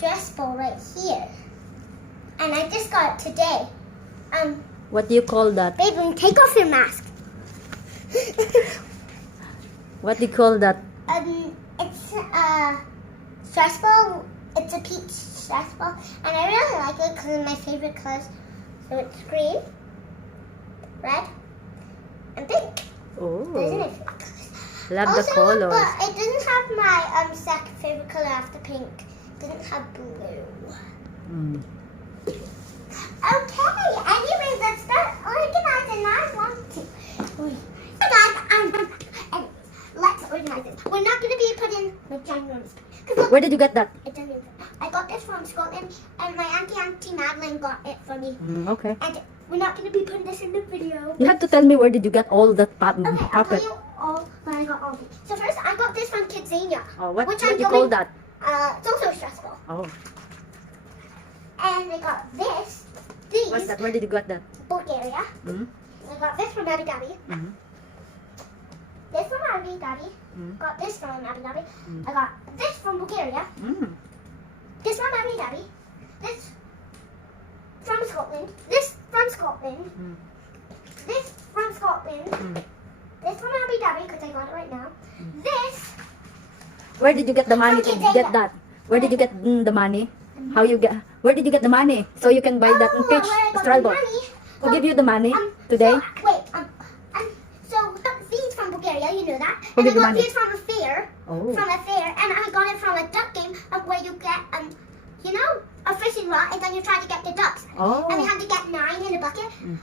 stress ball right here. And I just got it today. What do you call that? Baby, take off your mask. What do you call that? It's a stress ball. It's a peach stress ball. And I really like it because it's my favorite colors. So it's green, red, and pink. Oh, Those are my favorite colors. love Also, the colors. but it doesn't have my second favorite color after pink. It doesn't have blue. Mm. Okay, anyways, let's start organizing. I want to. And let's organize it. We're not going to be putting the ginormous. Where did you get that? I got this from Scotland, and my Auntie Madeline got it for me. Okay. And we're not going to be putting this in the video. You have to tell me where did you get all that Okay, I'll tell puppet. you all where I got all these. So first, I got this from Kidzania. Oh, what which do I'm you call going- that? It's also stressful. Oh, And I got these, what's that? Where did you get that? Bulgaria. Mm. I got this from Abu Dhabi. Mm. This from Abu Dhabi. Mm. Got this from Abu Dhabi. Mm. I got this from Bulgaria. Mm. This from Abu Dhabi. This from Scotland. This from Scotland. Mm. This from Scotland. Mm. This from Abu Dhabi because I got it right now. This. Where did you get the money to Okay, get that? Where did you get the money? How you get? Where did you get the money so you can buy that Oh, peach where I got straw the ball? money. Who give you the money today? So, wait. So I got these from Bulgaria. You know that. Who And I gave you got money? these from a fair. Oh. From a fair, and I got it from a duck game where you get you know, a fishing rod, and then you try to get the ducks. Oh. And we had to get 9 in a bucket. Mm.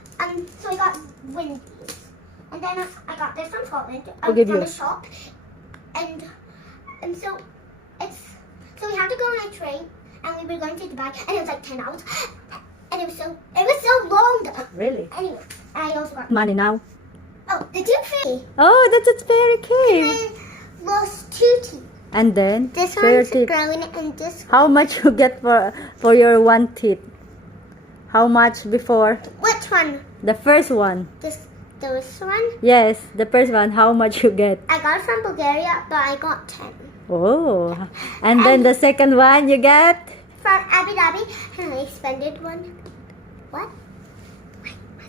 So we got windies. And then I got this from Scotland, Who gave from you? a shop. And so we had to go on a train, and we were going to Dubai, and it was like 10 hours. And it was so long. Really? Anyway, I also got Money now? the tooth fairy. Oh, that's very And cute. I lost 2 teeth. And then This so your one's teeth. growing, and this How much you get for your one teeth? How much before which one? the first one? This one? Yes, the first one. How much you get? I got it from Bulgaria, but I got 10. Oh, and then the second one you get? From Abu Dhabi, and I expended one. What?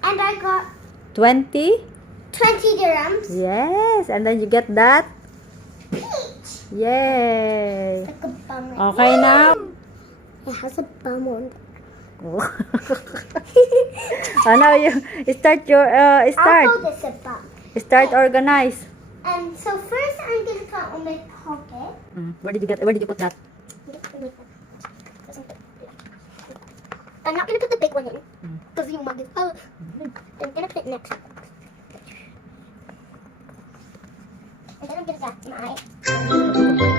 And I got 20? 20 dirhams. Yes, and then you get that? Peach. Yay! Like a bum. Okay now? It has a bum on it. Oh. Oh, now you start your I'll start call this a bum. start organize. And so first I'm going to put on my pocket. Where did you put that? I'm not going to put the big one in. Because you might I'm going to put it next. And then I'm going to get my...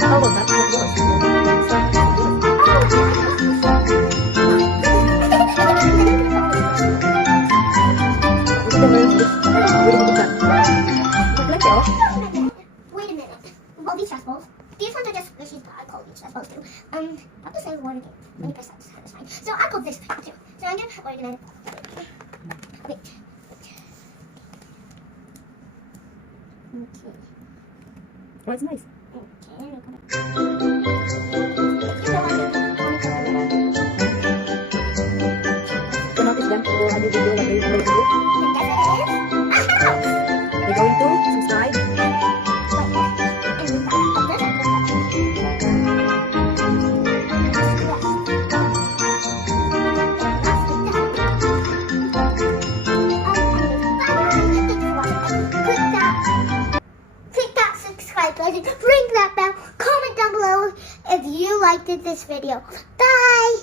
How about Wait a minute. All these stress balls. These ones are just squishies, but I call these stress balls too. I'll just say one again. 20% is fine. So I call this too. So I'm gonna organize. Wait. Okay. Oh, it's nice. Okay. You notice them to ano video na they going to do? They going to subscribe? Click that subscribe button, ring that bell, comment down below if you liked this video. Bye!